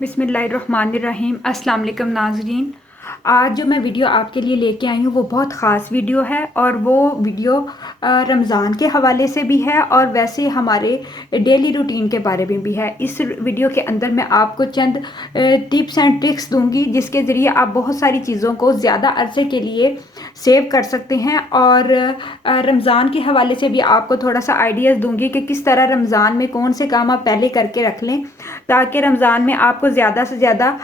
बिस्मिल्लाहिर्रहमानिर्रहीम। अस्सलाम वालेकुम नाज़रीन। आज जो मैं वीडियो आपके लिए लेके आई हूँ वो बहुत ख़ास वीडियो है और वो वीडियो रमज़ान के हवाले से भी है और वैसे हमारे डेली रूटीन के बारे में भी है। इस वीडियो के अंदर मैं आपको चंद टिप्स एंड ट्रिक्स दूंगी जिसके ज़रिए आप बहुत सारी चीज़ों को ज़्यादा अरसे के लिए सेव कर सकते हैं और रमज़ान के हवाले से भी आपको थोड़ा सा आइडियाज़ दूंगी कि किस तरह रमज़ान में कौन से काम आप पहले करके रख लें ताकि रमज़ान में आपको ज़्यादा से ज़्यादा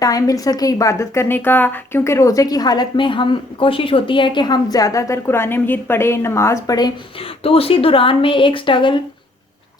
टाइम मिल सके इबादत करने का। क्योंकि रोज़े की हालत में हम कोशिश होती है कि हम ज़्यादातर कुरान मजीद पढ़ें, नमाज़ पढ़ें, तो उसी दौरान में एक स्ट्रगल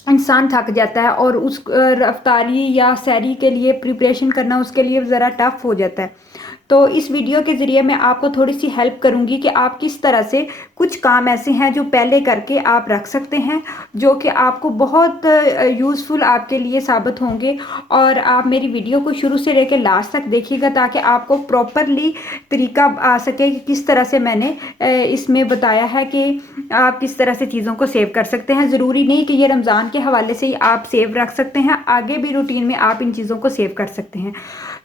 इंसान थक जाता है और उस रफ्तारी या सैरी के लिए प्रिपरेशन करना उसके लिए ज़रा टफ हो जाता है। तो इस वीडियो के ज़रिए मैं आपको थोड़ी सी हेल्प करूंगी कि आप किस तरह से कुछ काम ऐसे हैं जो पहले करके आप रख सकते हैं जो कि आपको बहुत यूज़फुल आपके लिए साबित होंगे। और आप मेरी वीडियो को शुरू से लेकर लास्ट तक देखिएगा ताकि आपको प्रॉपरली तरीका आ सके कि किस तरह से मैंने इसमें बताया है कि आप किस तरह से चीज़ों को सेव कर सकते हैं। ज़रूरी नहीं कि ये रमज़ान के हवाले से ही आप सेव रख सकते हैं, आगे भी रूटीन में आप इन चीज़ों को सेव कर सकते हैं।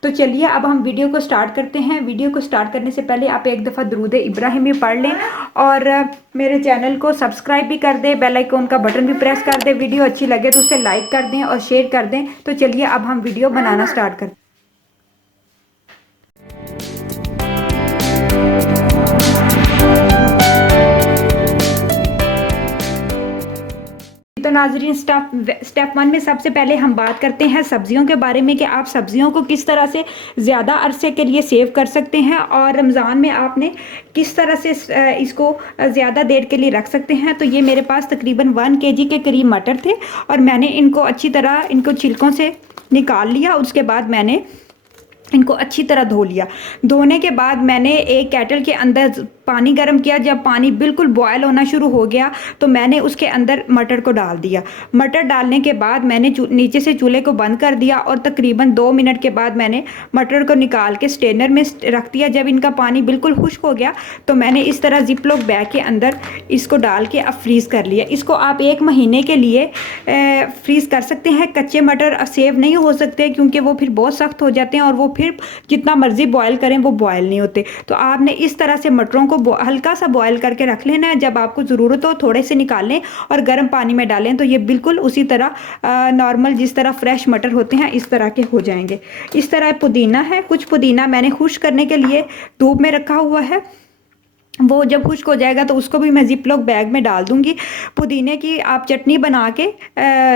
तो चलिए अब हम वीडियो को स्टार्ट करते हैं। वीडियो को स्टार्ट करने से पहले आप एक दफ़ा दुरूद इब्राहिमी पढ़ लें और मेरे चैनल को सब्सक्राइब भी कर दें, बेल आइकॉन का बटन भी प्रेस कर दें। वीडियो अच्छी लगे तो उसे लाइक कर दें और शेयर कर दें। तो चलिए अब हम वीडियो बनाना स्टार्ट करते हैं। तो नाजरीन स्टेप वन में सबसे पहले हम बात करते हैं सब्जियों के बारे में कि आप सब्जियों को किस तरह से ज़्यादा अरसे के लिए सेव कर सकते हैं और रमज़ान में आपने किस तरह से इसको ज़्यादा देर के लिए रख सकते हैं। तो ये मेरे पास तकरीबन 1 केजी के करीब मटर थे और मैंने इनको अच्छी तरह इनको छिलकों से निकाल लिया। उसके बाद मैंने इनको अच्छी तरह धो लिया। धोने के बाद मैंने एक केटल के अंदर पानी गर्म किया। जब पानी बिल्कुल बॉयल होना शुरू हो गया तो मैंने उसके अंदर मटर को डाल दिया। मटर डालने के बाद मैंने नीचे से चूल्हे को बंद कर दिया और तकरीबन 2 मिनट के बाद मैंने मटर को निकाल के स्ट्रेनर में रख दिया। जब इनका पानी बिल्कुल खुश्क हो गया तो मैंने इस तरह जिपलॉक बैग के अंदर इसको डाल के अब फ्रीज़ कर लिया। इसको आप 1 महीने के लिए फ्रीज़ कर सकते हैं। कच्चे मटर सेव नहीं हो सकते क्योंकि वो फिर बहुत सख्त हो जाते हैं और वो फिर जितना मर्जी बॉयल करें वो बॉयल नहीं होते। तो आपने इस तरह से मटरों को हल्का सा बॉयल करके रख लेना है। जब आपको ज़रूरत हो थोड़े से निकाल लें और गर्म पानी में डालें तो ये बिल्कुल उसी तरह नॉर्मल जिस तरह फ्रेश मटर होते हैं इस तरह के हो जाएंगे। इस तरह पुदीना है, कुछ पुदीना मैंने खुश्क करने के लिए धूप में रखा हुआ है। वो जब खुश्क हो जाएगा तो उसको भी मैं जिपलॉक बैग में डाल दूंगी। पुदीने की आप चटनी बना के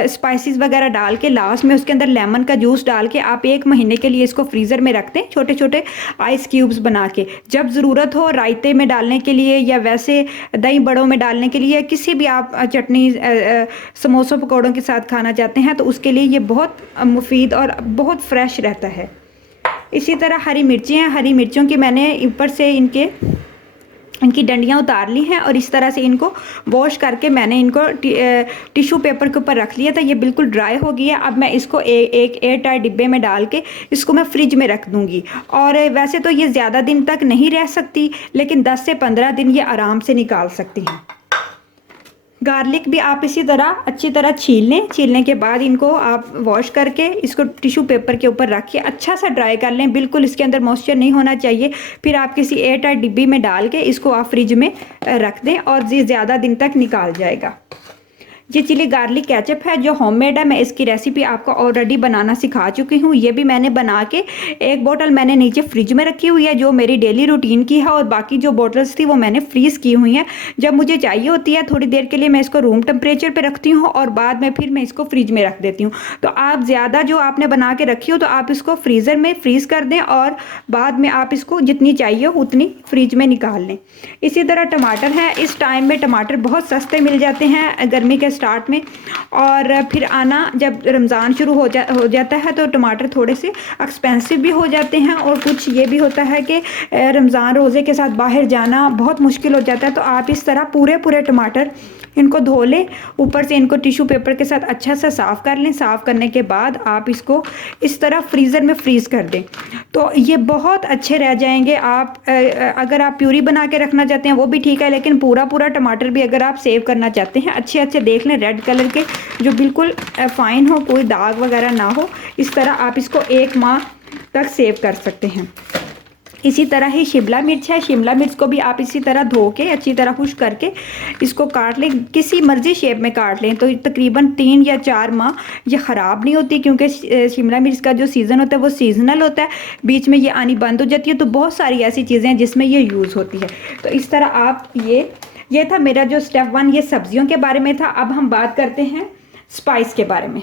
स्पाइसेस वगैरह डाल के लास्ट में उसके अंदर लेमन का जूस डाल के आप 1 महीने के लिए इसको फ्रीज़र में रख दें, छोटे छोटे आइस क्यूब्स बना के। जब ज़रूरत हो रायते में डालने के लिए या वैसे दही बड़ों में डालने के लिए, किसी भी आप चटनी समोसों पकौड़ों के साथ खाना चाहते हैं तो उसके लिए ये बहुत मुफीद और बहुत फ्रेश रहता है। इसी तरह हरी मिर्ची हैं, हरी मिर्चों की मैंने ऊपर से इनकी डंडियाँ उतार ली हैं और इस तरह से इनको वॉश करके मैंने इनको टिश्यू पेपर के ऊपर रख लिया था। ये बिल्कुल ड्राई हो गया। अब मैं इसको एक एयर टाइट डिब्बे में डाल के इसको मैं फ्रिज में रख दूँगी। और वैसे तो ये ज़्यादा दिन तक नहीं रह सकती लेकिन 10 से 15 दिन ये आराम से निकाल सकती हैं। गार्लिक भी आप इसी तरह अच्छी तरह छील लें। छीलने के बाद इनको आप वॉश करके इसको टिश्यू पेपर के ऊपर रख के अच्छा सा ड्राई कर लें। बिल्कुल इसके अंदर मॉइस्चर नहीं होना चाहिए। फिर आप किसी एयर टाइट डिब्बी में डाल के इसको आप फ्रिज में रख दें और ये ज़्यादा दिन तक निकाल जाएगा। ये चिली गार्लिक केचप है जो होममेड है। मैं इसकी रेसिपी आपको ऑलरेडी बनाना सिखा चुकी हूँ। ये भी मैंने बना के एक बोतल मैंने नीचे फ्रिज में रखी हुई है जो मेरी डेली रूटीन की है और बाकी जो बोतल्स थी वो मैंने फ्रीज़ की हुई हैं। जब मुझे चाहिए होती है थोड़ी देर के लिए मैं इसको रूम टेम्परेचर पे रखती हूँ और बाद में फिर मैं इसको फ्रिज में रख देती हूँ। तो आप ज़्यादा जो आपने बना के रखी हो तो आप इसको फ्रीज़र में फ्रीज़ कर दें और बाद में आप इसको जितनी चाहिए हो उतनी फ्रिज में निकाल लें। इसी तरह टमाटर हैं। इस टाइम में टमाटर बहुत सस्ते मिल जाते हैं गर्मी के स्टार्ट में और फिर आना जब रमज़ान शुरू हो जाता है तो टमाटर थोड़े से एक्सपेंसिव भी हो जाते हैं और कुछ ये भी होता है कि रमज़ान रोज़े के साथ बाहर जाना बहुत मुश्किल हो जाता है। तो आप इस तरह पूरे टमाटर इनको धो लें, ऊपर से इनको टिश्यू पेपर के साथ अच्छा सा साफ़ कर लें। साफ़ करने के बाद आप इसको इस तरह फ्रीज़र में फ्रीज़ कर दें तो ये बहुत अच्छे रह जाएंगे। आप अगर आप प्यूरी बना के रखना चाहते हैं वो भी ठीक है, लेकिन पूरा पूरा टमाटर भी अगर आप सेव करना चाहते हैं, अच्छे अच्छे देख लें रेड कलर के जो बिल्कुल फाइन हो, कोई दाग वगैरह ना हो, इस तरह आप इसको 1 माह तक सेव कर सकते हैं। इसी तरह ही शिमला मिर्च है, शिमला मिर्च को भी आप इसी तरह धो के अच्छी तरह खुश करके इसको काट लें, किसी मर्जी शेप में काट लें तो तकरीबन 3 या 4 माह ये ख़राब नहीं होती, क्योंकि शिमला मिर्च का जो सीज़न होता है वो सीजनल होता है, बीच में ये आनी बंद हो जाती है। तो बहुत सारी ऐसी चीज़ें हैं जिसमें ये यूज़ होती है। तो इस तरह आप ये था मेरा जो स्टेप 1 ये सब्जियों के बारे में था। अब हम बात करते हैं स्पाइस के बारे में।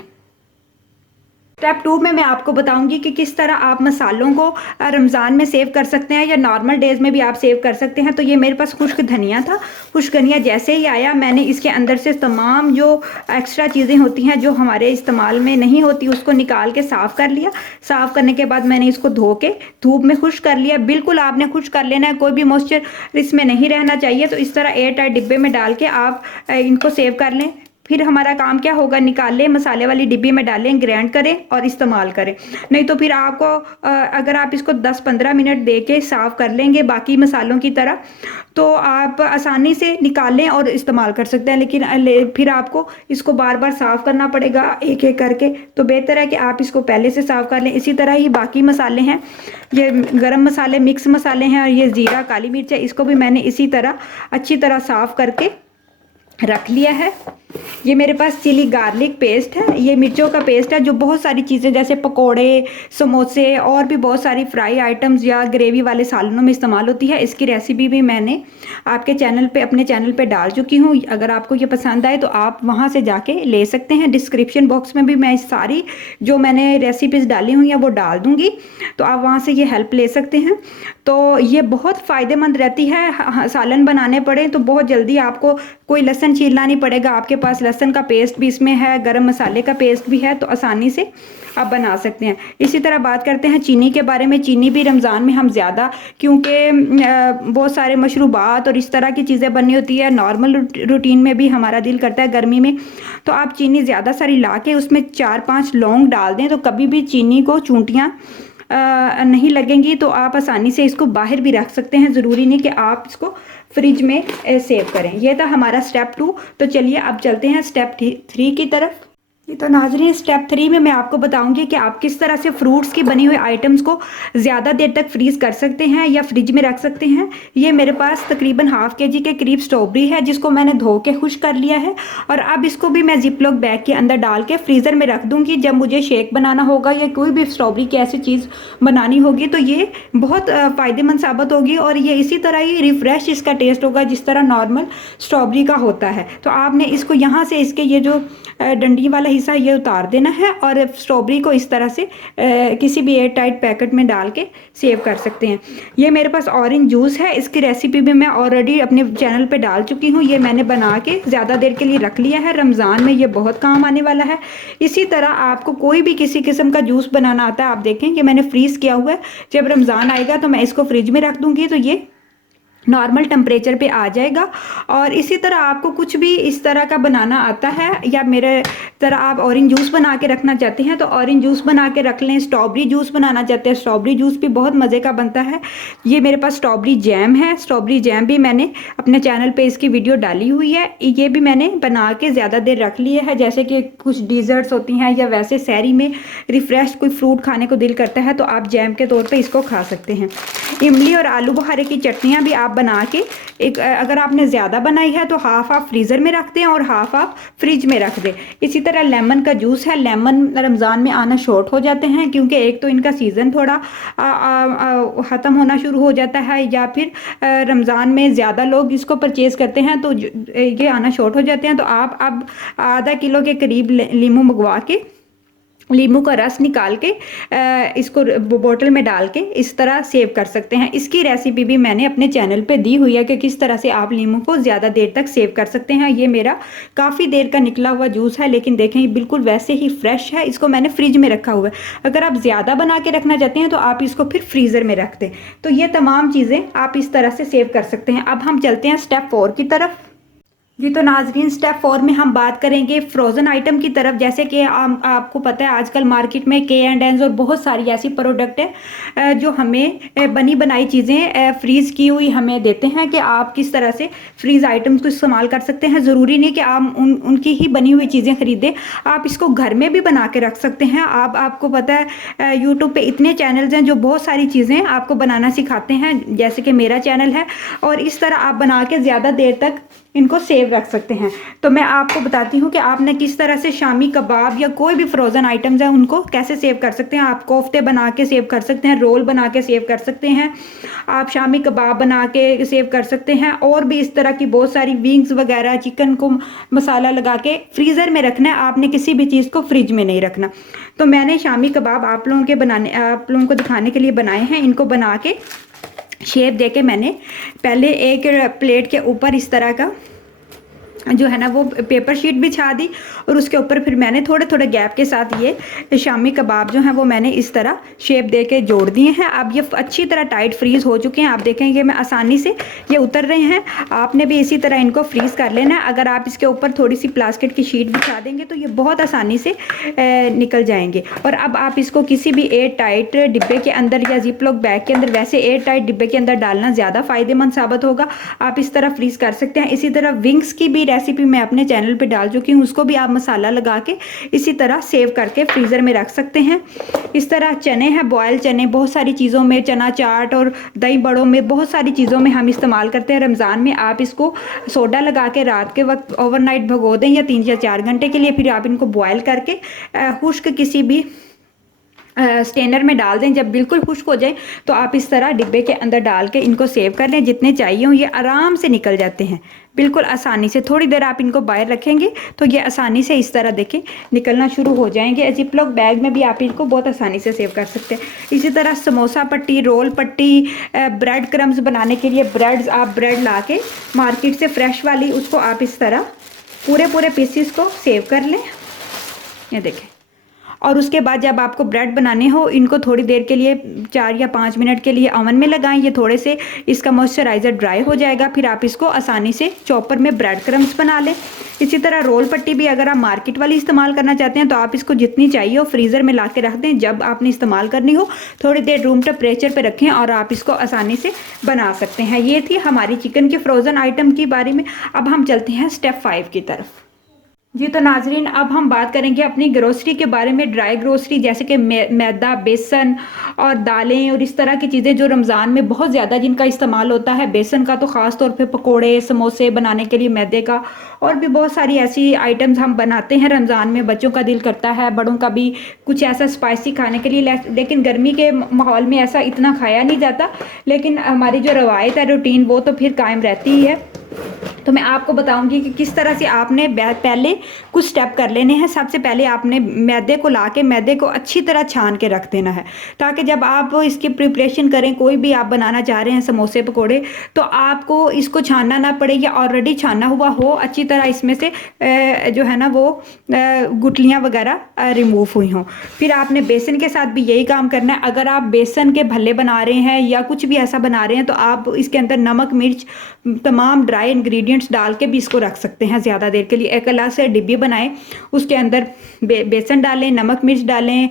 स्टेप 2 में मैं आपको बताऊंगी कि किस तरह आप मसालों को रमज़ान में सेव कर सकते हैं या नॉर्मल डेज़ में भी आप सेव कर सकते हैं। तो ये मेरे पास खुश्क धनिया था। खुश्क धनिया जैसे ही आया मैंने इसके अंदर से तमाम जो एक्स्ट्रा चीज़ें होती हैं जो हमारे इस्तेमाल में नहीं होती उसको निकाल के साफ़ कर लिया। साफ़ करने के बाद मैंने इसको धो के धूप में खुश्क कर लिया। बिल्कुल आपने खुश्क कर लेना है, कोई भी मॉइस्चर इसमें नहीं रहना चाहिए। तो इस तरह एयर टाइट डिब्बे में डाल के आप इनको सेव कर लें। फिर हमारा काम क्या होगा, निकाल लें, मसाले वाली डिब्बी में डालें, ग्राइंड करें और इस्तेमाल करें। नहीं तो फिर आपको अगर आप इसको 10-15 मिनट दे के साफ़ कर लेंगे बाकी मसालों की तरह तो आप आसानी से निकाल लें और इस्तेमाल कर सकते हैं। लेकिन फिर आपको इसको बार बार साफ़ करना पड़ेगा एक एक करके। तो बेहतर है कि आप इसको पहले से साफ़ कर लें। इसी तरह ही बाकी मसाले हैं, ये गरम मसाले मिक्स मसाले हैं और ये ज़ीरा काली मिर्च है, इसको भी मैंने इसी तरह अच्छी तरह साफ़ करके रख लिया है। ये मेरे पास चिली गार्लिक पेस्ट है, ये मिर्चों का पेस्ट है जो बहुत सारी चीज़ें जैसे पकोड़े, समोसे और भी बहुत सारी फ्राई आइटम्स या ग्रेवी वाले सालनों में इस्तेमाल होती है। इसकी रेसिपी भी मैंने आपके चैनल पे अपने चैनल पे डाल चुकी हूँ। अगर आपको ये पसंद आए तो आप वहाँ से जाके ले सकते हैं। डिस्क्रिप्शन बॉक्स में भी मैं सारी जो मैंने रेसिपीज़ डाली हुई हैं वो डाल दूँगी, तो आप वहाँ से ये हेल्प ले सकते हैं। तो ये बहुत फ़ायदेमंद रहती है। सालन बनाने पड़े तो बहुत जल्दी आपको कोई लहसुन छीलना नहीं पड़ेगा, आपके पास लहसुन का पेस्ट भी इसमें है, गरम मसाले का पेस्ट भी है, तो आसानी से आप बना सकते हैं। इसी तरह बात करते हैं चीनी के बारे में। चीनी भी रमज़ान में हम ज़्यादा, क्योंकि बहुत सारे मशरूबात और इस तरह की चीज़ें बननी होती है, नॉर्मल रूटीन में भी हमारा दिल करता है गर्मी में, तो आप चीनी ज़्यादा सारी ला के उसमें 4-5 लौंग डाल दें तो कभी भी चीनी को चूंटियाँ नहीं लगेंगी। तो आप आसानी से इसको बाहर भी रख सकते हैं, ज़रूरी नहीं कि आप इसको फ्रिज में सेव करें। ये था हमारा स्टेप 2। तो चलिए अब चलते हैं स्टेप 3 की तरफ। तो नाज़रीन स्टेप 3 में मैं आपको बताऊंगी कि आप किस तरह से फ्रूट्स की बनी हुई आइटम्स को ज़्यादा देर तक फ्रीज़ कर सकते हैं या फ्रिज में रख सकते हैं। ये मेरे पास तकरीबन ½ kg के करीब स्ट्रॉबेरी है जिसको मैंने धो के खुश कर लिया है और अब इसको भी मैं जिपलॉक बैग के अंदर डाल के फ्रीज़र में रख दूँगी। जब मुझे शेक बनाना होगा या कोई भी स्ट्रॉबेरी की ऐसी चीज़ बनानी होगी तो ये बहुत फ़ायदेमंद साबित होगी और ये इसी तरह ही रिफ़्रेश इसका टेस्ट होगा जिस तरह नॉर्मल स्ट्रॉबेरी का होता है। तो आपने इसको यहाँ से इसके ये जो डंडी वाला हिस्सा ये उतार देना है और स्ट्रॉबेरी को इस तरह से किसी भी एयर टाइट पैकेट में डाल के सेव कर सकते हैं। ये मेरे पास ऑरेंज जूस है, इसकी रेसिपी भी मैं ऑलरेडी अपने चैनल पे डाल चुकी हूँ। ये मैंने बना के ज़्यादा देर के लिए रख लिया है, रमज़ान में ये बहुत काम आने वाला है। इसी तरह आपको कोई भी किसी किस्म का जूस बनाना आता है, आप देखें कि मैंने फ्रीज़ किया हुआ है। जब रमज़ान आएगा तो मैं इसको फ्रिज में रख दूँगी तो ये नॉर्मल टेम्परेचर पे आ जाएगा। और इसी तरह आपको कुछ भी इस तरह का बनाना आता है या मेरे तरह आप ऑरेंज जूस बना के रखना चाहते हैं तो ऑरेंज जूस बना के रख लें। स्ट्रॉबेरी जूस बनाना चाहते हैं, स्ट्रॉबेरी जूस भी बहुत मज़े का बनता है। ये मेरे पास स्ट्रॉबेरी जैम है, स्ट्रॉबेरी जैम भी मैंने अपने चैनल पे इसकी वीडियो डाली हुई है। ये भी मैंने बना के ज़्यादा देर रख लिया है। जैसे कि कुछ डिज़र्ट्स होती हैं या वैसे सहरी में रिफ़्रेश कोई फ्रूट खाने को दिल करता है तो आप जैम के तौर पर इसको खा सकते हैं। इमली और आलू बुखारे की चटनियाँ भी आप बना के एक अगर आपने ज़्यादा बनाई है तो हाफ आप फ्रीज़र में रख दें और हाफ आप फ्रिज में रख दें। इसी तरह लेमन का जूस है, लेमन रमज़ान में आना शॉर्ट हो जाते हैं क्योंकि एक तो इनका सीज़न थोड़ा ख़त्म होना शुरू हो जाता है या फिर रमज़ान में ज़्यादा लोग इसको परचेज़ करते हैं तो ये आना शॉर्ट हो जाते हैं। तो आप अब ½ किलो के करीब लीमू मंगवा के लीमू का रस निकाल के इसको बोतल में डाल के इस तरह सेव कर सकते हैं। इसकी रेसिपी भी मैंने अपने चैनल पे दी हुई है कि किस तरह से आप लीमू को ज़्यादा देर तक सेव कर सकते हैं। ये मेरा काफ़ी देर का निकला हुआ जूस है लेकिन देखें ये बिल्कुल वैसे ही फ्रेश है। इसको मैंने फ्रिज में रखा हुआ है। अगर आप ज़्यादा बना के रखना चाहते हैं तो आप इसको फिर फ्रीज़र में रख दें। तो ये तमाम चीज़ें आप इस तरह से सेव कर सकते हैं। अब हम चलते हैं स्टेप 4 की तरफ। जी तो नाजरीन, स्टेप 4 में हम बात करेंगे फ्रोज़न आइटम की तरफ। जैसे कि आपको पता है आजकल मार्केट में K&N's और बहुत सारी ऐसी प्रोडक्ट है जो हमें बनी बनाई चीज़ें फ्रीज़ की हुई हमें देते हैं कि आप किस तरह से फ्रीज़ आइटम्स को इस्तेमाल कर सकते हैं। ज़रूरी नहीं कि आप उनकी ही बनी हुई चीज़ें ख़रीदें, आप इसको घर में भी बना के रख सकते हैं। आपको पता है यूट्यूब पे इतने चैनल्स हैं जो बहुत सारी चीज़ें आपको बनाना सिखाते हैं, जैसे कि मेरा चैनल है, और इस तरह आप बना के ज़्यादा देर तक इनको सेव रख सकते हैं। तो मैं आपको बताती हूँ कि आपने किस तरह से शामी कबाब या कोई भी फ्रोज़न आइटम्स हैं उनको कैसे सेव कर सकते हैं। आप कोफ्ते बना के सेव कर सकते हैं, रोल बना के सेव कर सकते हैं, आप शामी कबाब बना के सेव कर सकते हैं, और भी इस तरह की बहुत सारी विंग्स वगैरह चिकन को मसाला लगा के फ्रीज़र में रखना है। आपने किसी भी चीज़ को फ्रिज में नहीं रखना। तो मैंने शामी कबाब आप लोगों को दिखाने के लिए बनाए हैं। इनको बना के शेप दे के मैंने पहले एक प्लेट के ऊपर इस तरह का जो है ना वो पेपर शीट बिछा दी, और उसके ऊपर फिर मैंने थोड़े थोड़े गैप के साथ ये शामी कबाब जो हैं वो मैंने इस तरह शेप दे के जोड़ दिए हैं। अब ये अच्छी तरह टाइट फ्रीज़ हो चुके हैं। आप देखेंगे मैं आसानी से ये उतर रहे हैं। आपने भी इसी तरह इनको फ्रीज़ कर लेना है। अगर आप इसके ऊपर थोड़ी सी प्लास्टिक की शीट बिछा देंगे तो ये बहुत आसानी से निकल जाएंगे। और अब आप इसको किसी भी एयर टाइट डिब्बे के अंदर या जिप लॉक बैग के अंदर, वैसे एयर टाइट डिब्बे के अंदर डालना ज़्यादा फ़ायदेमंद साबित होगा। आप इस तरह फ्रीज़ कर सकते हैं। इसी तरह विंग्स की भी रेसिपी मैं अपने चैनल पे डाल चुकी हूँ, उसको भी आप मसाला लगा के इसी तरह सेव करके फ्रीज़र में रख सकते हैं। इस तरह चने हैं, बॉयल चने, बहुत सारी चीज़ों में, चना चाट और दही बड़ों में, बहुत सारी चीज़ों में हम इस्तेमाल करते हैं। रमज़ान में आप इसको सोडा लगा के रात के वक्त ओवरनाइट भगो दें या 3 या 4 घंटे के लिए, फिर आप इनको बॉयल करके खुश्क किसी भी स्टेनर में डाल दें। जब बिल्कुल खुश्क हो जाए तो आप इस तरह डिब्बे के अंदर डाल के इनको सेव कर लें। जितने चाहिए हों ये आराम से निकल जाते हैं, बिल्कुल आसानी से। थोड़ी देर आप इनको बाहर रखेंगे तो ये आसानी से इस तरह देखें निकलना शुरू हो जाएंगे। जिप लॉक बैग में भी आप इनको बहुत आसानी से सेव कर सकते हैं। इसी तरह समोसा पट्टी, रोल पट्टी, ब्रेड क्रम्स बनाने के लिए आप ब्रेड ला के मार्केट से फ्रेश वाली, उसको आप इस तरह पूरे पीसीस को सेव कर लें, ये देखें। और उसके बाद जब आपको ब्रेड बनाने हो, इनको थोड़ी देर के लिए 4 या 5 मिनट के लिए ओवन में लगाएं। ये थोड़े से इसका मॉइस्चराइज़र ड्राई हो जाएगा, फिर आप इसको आसानी से चॉपर में ब्रेड क्रम्स बना लें। इसी तरह रोल पट्टी भी अगर आप मार्केट वाली इस्तेमाल करना चाहते हैं तो आप इसको जितनी चाहिए हो फ्रीज़र में ला के रख दें। जब आपने इस्तेमाल करनी हो थोड़ी देर रूम टेम्परेचर पर रखें और आप इसको आसानी से बना सकते हैं। ये थी हमारी चिकन के फ्रोज़न आइटम के बारे में। अब हम चलते हैं स्टेप 5 की तरफ। जी तो नाजरीन, अब हम बात करेंगे अपनी ग्रोसरी के बारे में। ड्राई ग्रोसरी जैसे कि मैदा, बेसन और दालें और इस तरह की चीज़ें जो रमज़ान में बहुत ज़्यादा जिनका इस्तेमाल होता है। बेसन का तो ख़ास तौर पे पकोड़े, समोसे बनाने के लिए, मैदे का और भी बहुत सारी ऐसी आइटम्स हम बनाते हैं रमज़ान में। बच्चों का दिल करता है, बड़ों का भी, कुछ ऐसा स्पाइसी खाने के लिए, लेकिन गर्मी के माहौल में ऐसा इतना खाया नहीं जाता। लेकिन हमारी जो रवायत है, रूटीन, वो तो फिर कायम रहती ही है। तो मैं आपको बताऊंगी कि किस तरह से आपने पहले कुछ स्टेप कर लेने हैं। सबसे पहले आपने मैदे को लाके मैदे को अच्छी तरह छान के रख देना है, ताकि जब आप इसकी प्रिपरेशन करें, कोई भी आप बनाना चाह रहे हैं समोसे पकोड़े, तो आपको इसको छानना ना पड़े या ऑलरेडी छाना हुआ हो अच्छी तरह, इसमें से जो है ना वो गुठलियाँ वगैरह रिमूव हुई हों। फिर आपने बेसन के साथ भी यही काम करना है। अगर आप बेसन के भल्ले बना रहे हैं या कुछ भी ऐसा बना रहे हैं तो आप इसके अंदर नमक, मिर्च, तमाम ड्राई इंग्रेडिएंट्स डाल के भी इसको रख सकते हैं ज़्यादा देर के लिए। एक अलग से डिब्बी बनाएं, उसके अंदर बेसन डालें, नमक मिर्च डालें,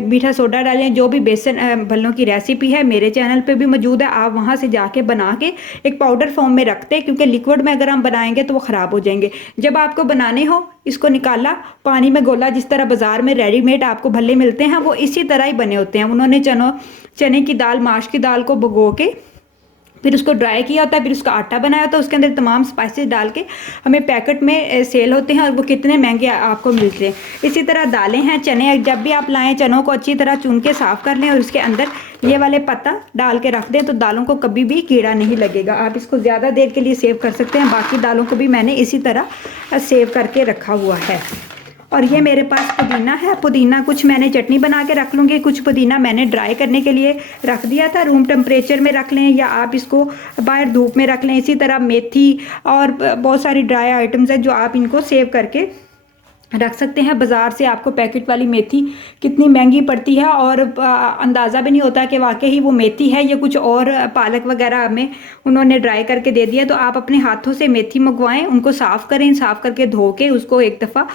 मीठा सोडा डालें। जो भी बेसन भल्लों की रेसिपी है मेरे चैनल पे भी मौजूद है, आप वहाँ से जाके बना के एक पाउडर फॉर्म में रखते हैं, क्योंकि लिक्विड में अगर हम बनाएंगे तो वो ख़राब हो जाएंगे। जब आपको बनाने हो इसको निकाला, पानी में घोला, जिस तरह बाज़ार में रेडीमेड आपको भल्ले मिलते हैं वो इसी तरह ही बने होते हैं। उन्होंने चने की दाल, माश की दाल को भिगो के फिर उसको ड्राई किया होता है, फिर उसका आटा बनाया होता है, उसके अंदर तमाम स्पाइसेस डाल के हमें पैकेट में सेल होते हैं और वो कितने महंगे आपको मिलते हैं। इसी तरह दालें हैं, चने, जब भी आप लाएं चनों को अच्छी तरह चुन के साफ़ कर लें और उसके अंदर ये वाले पत्ता डाल के रख दें, तो दालों को कभी भी कीड़ा नहीं लगेगा। आप इसको ज़्यादा देर के लिए सेव कर सकते हैं। बाकी दालों को भी मैंने इसी तरह सेव करके रखा हुआ है। और ये मेरे पास पुदीना है। पुदीना कुछ मैंने चटनी बना के रख लूँगी, कुछ पुदीना मैंने ड्राई करने के लिए रख दिया था। रूम टेम्परेचर में रख लें या आप इसको बाहर धूप में रख लें। इसी तरह मेथी और बहुत सारी ड्राई आइटम्स हैं जो आप इनको सेव करके रख सकते हैं। बाज़ार से आपको पैकेट वाली मेथी कितनी महंगी पड़ती है और अंदाज़ा भी नहीं होता कि वाकई ही वो मेथी है या कुछ और पालक वगैरह हमें उन्होंने ड्राई करके दे दिया। तो आप अपने हाथों से मेथी मंगवाएं, उनको साफ़ करें, साफ़ करके धो के उसको एक दफ़ा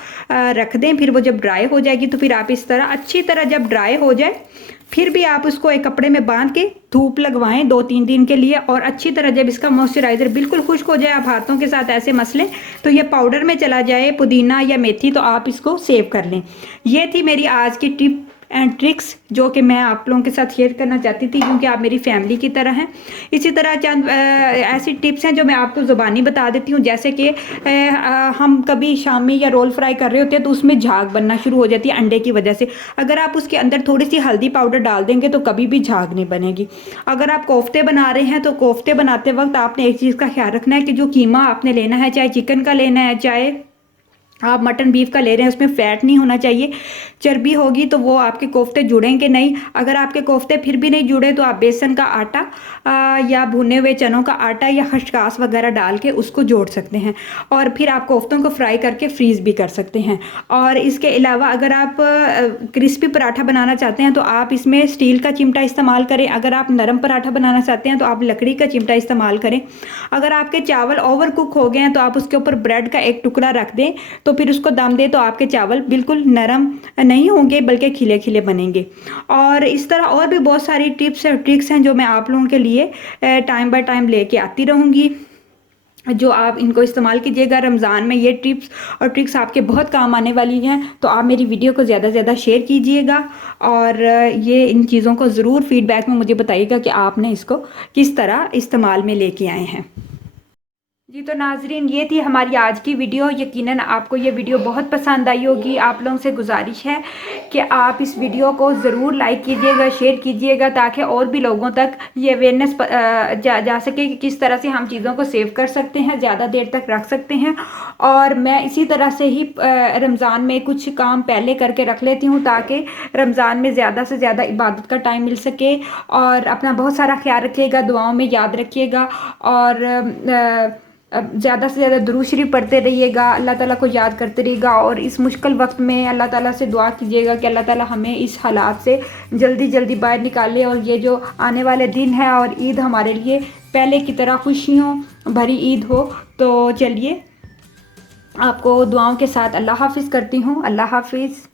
रख दें। फिर वो जब ड्राई हो जाएगी तो फिर आप इस तरह अच्छी तरह जब ड्राई हो जाए फिर भी आप उसको एक कपड़े में बांध के धूप लगवाएं 2-3 दिन के लिए। और अच्छी तरह जब इसका मॉइस्चराइज़र बिल्कुल खुश्क हो जाए, आप हाथों के साथ ऐसे मसलें तो ये पाउडर में चला जाए पुदीना या मेथी, तो आप इसको सेव कर लें। ये थी मेरी आज की टिप एंड ट्रिक्स जो कि मैं आप लोगों के साथ शेयर करना चाहती थी, क्योंकि आप मेरी फैमिली की तरह हैं। इसी तरह चंद ऐसी टिप्स हैं जो मैं आपको ज़ुबानी बता देती हूँ। जैसे कि हम कभी शामी या रोल फ्राई कर रहे होते हैं तो उसमें झाग बनना शुरू हो जाती है अंडे की वजह से। अगर आप उसके अंदर थोड़ी सी हल्दी पाउडर डाल देंगे तो कभी भी झाग नहीं बनेगी। अगर आप कोफ्ते बना रहे हैं तो कोफ्ते बनाते वक्त आपने एक चीज़ का ख्याल रखना है कि जो कीमा आपने लेना है, चाहे चिकन का लेना है, चाहे आप मटन बीफ का ले रहे हैं, उसमें फ़ैट नहीं होना चाहिए। चर्बी होगी तो वो आपके कोफ्ते जुड़ेंगे नहीं। अगर आपके कोफ्ते फिर भी नहीं जुड़े तो आप बेसन का आटा या भुने हुए चनों का आटा या खसखस वगैरह डाल के उसको जोड़ सकते हैं और फिर आप कोफ्तों को फ्राई करके फ्रीज़ भी कर सकते हैं। और इसके अलावा अगर आप क्रिस्पी पराठा बनाना चाहते हैं तो आप इसमें स्टील का चिमटा इस्तेमाल करें। अगर आप नरम पराठा बनाना चाहते हैं तो आप लकड़ी का चिमटा इस्तेमाल करें। अगर आपके चावल ओवर कुक हो गए हैं तो आप उसके ऊपर ब्रेड का एक टुकड़ा रख दें, तो फिर उसको दम दे तो आपके चावल बिल्कुल नरम नहीं होंगे बल्कि खिले खिले बनेंगे। और इस तरह और भी बहुत सारी टिप्स और ट्रिक्स हैं जो मैं आप लोगों के लिए टाइम बाय टाइम लेके आती रहूँगी, जो आप इनको इस्तेमाल कीजिएगा। रमज़ान में ये टिप्स और ट्रिक्स आपके बहुत काम आने वाली हैं। तो आप मेरी वीडियो को ज़्यादा से ज़्यादा शेयर कीजिएगा और ये इन चीज़ों को ज़रूर फीडबैक में मुझे बताइएगा कि आपने इसको किस तरह इस्तेमाल में लेके आए हैं। जी तो नाजरीन, ये थी हमारी आज की वीडियो। यकीनन आपको ये वीडियो बहुत पसंद आई होगी। आप लोगों से गुजारिश है कि आप इस वीडियो को ज़रूर लाइक कीजिएगा, शेयर कीजिएगा, ताकि और भी लोगों तक ये अवेयरनेस जा सके कि किस तरह से हम चीज़ों को सेव कर सकते हैं, ज़्यादा देर तक रख सकते हैं। और मैं इसी तरह से ही रमज़ान में कुछ काम पहले करके रख लेती हूँ ताकि रमज़ान में ज़्यादा से ज़्यादा इबादत का टाइम मिल सके। और अपना बहुत सारा ख्याल रखिएगा, दुआओं में याद रखिएगा और ज़्यादा से ज़्यादा दुरूद शरीफ पढ़ते रहिएगा, अल्लाह ताला को याद करते रहिएगा। और इस मुश्किल वक्त में अल्लाह ताला से दुआ कीजिएगा कि अल्लाह ताला हमें इस हालात से जल्दी जल्दी बाहर निकाले और ये जो आने वाले दिन है और ईद हमारे लिए पहले की तरह खुशियों भरी ईद हो। तो चलिए, आपको दुआओं के साथ अल्लाह हाफिज़ करती हूँ। अल्लाह हाफिज़।